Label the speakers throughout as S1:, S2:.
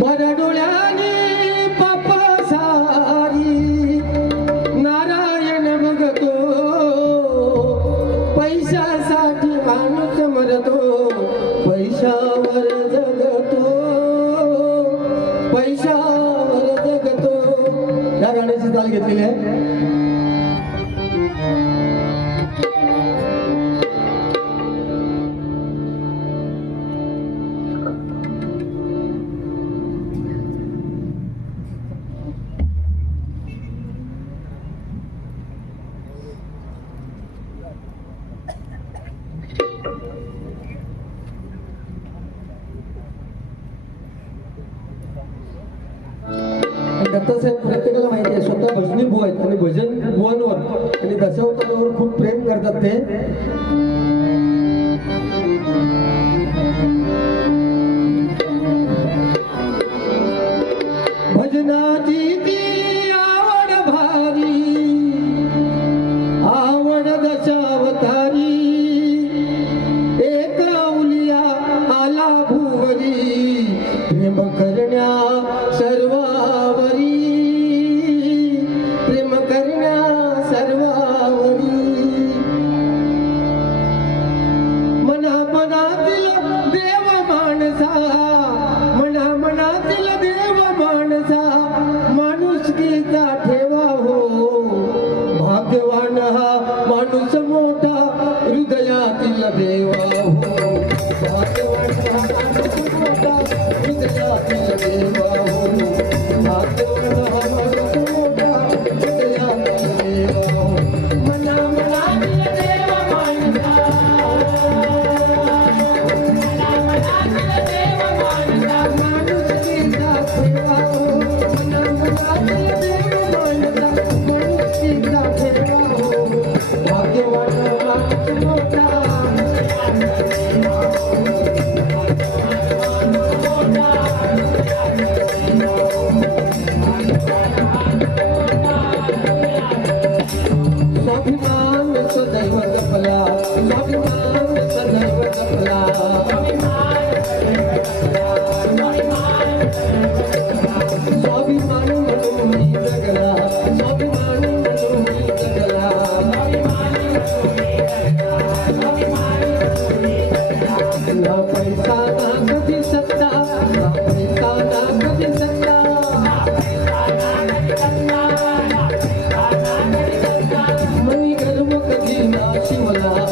S1: but I Thank you. 올라와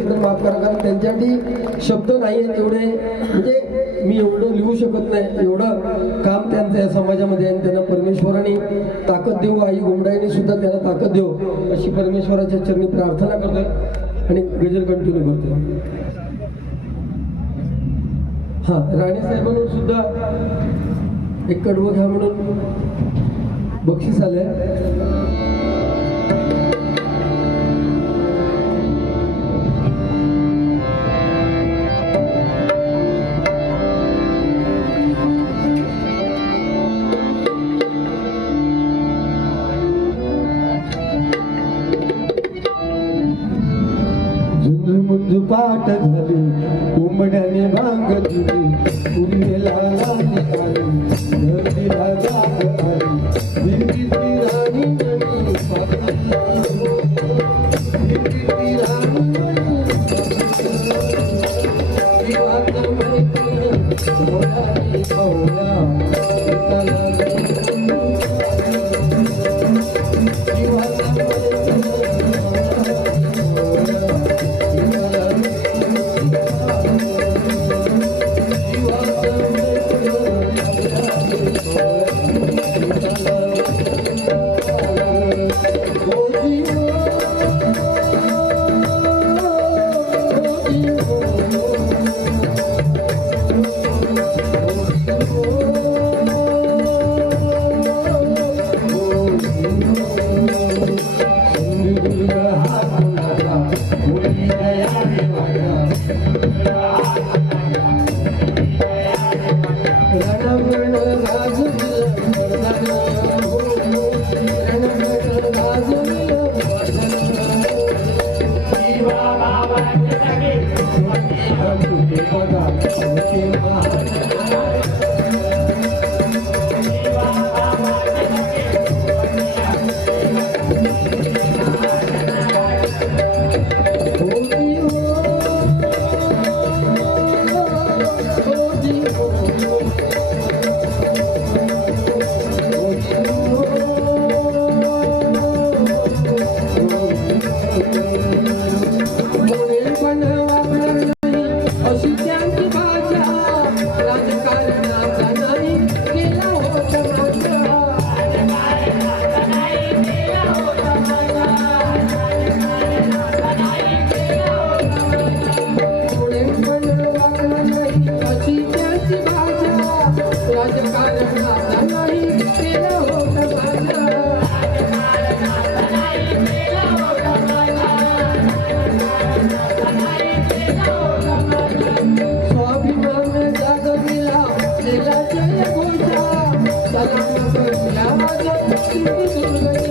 S1: काही माफ करा कारण त्यांच्यासाठी शब्द नाही आहेत एवढे. म्हणजे मी एवढं लिहू शकत नाही. एवढं काम त्यांचं या समाजामध्ये आणि त्यांना परमेश्वराने ताकद देऊ. आई गुंडाईने सुद्धा त्याला ताकद देऊ. अशी परमेश्वराच्या चरणी प्रार्थना करतोय आणि गजल कंटिन्यू करतोय. हा राणे साहेबांवर सुद्धा एक कडवं घ्या म्हणून बक्षीस आलंय. झुंजू पाठ झाली. उमड्याने भांग दिली. उर्मिला लाली आली. धरतीला जाग आली. भिंतीची Thank you.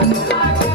S1: Música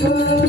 S1: Thank you.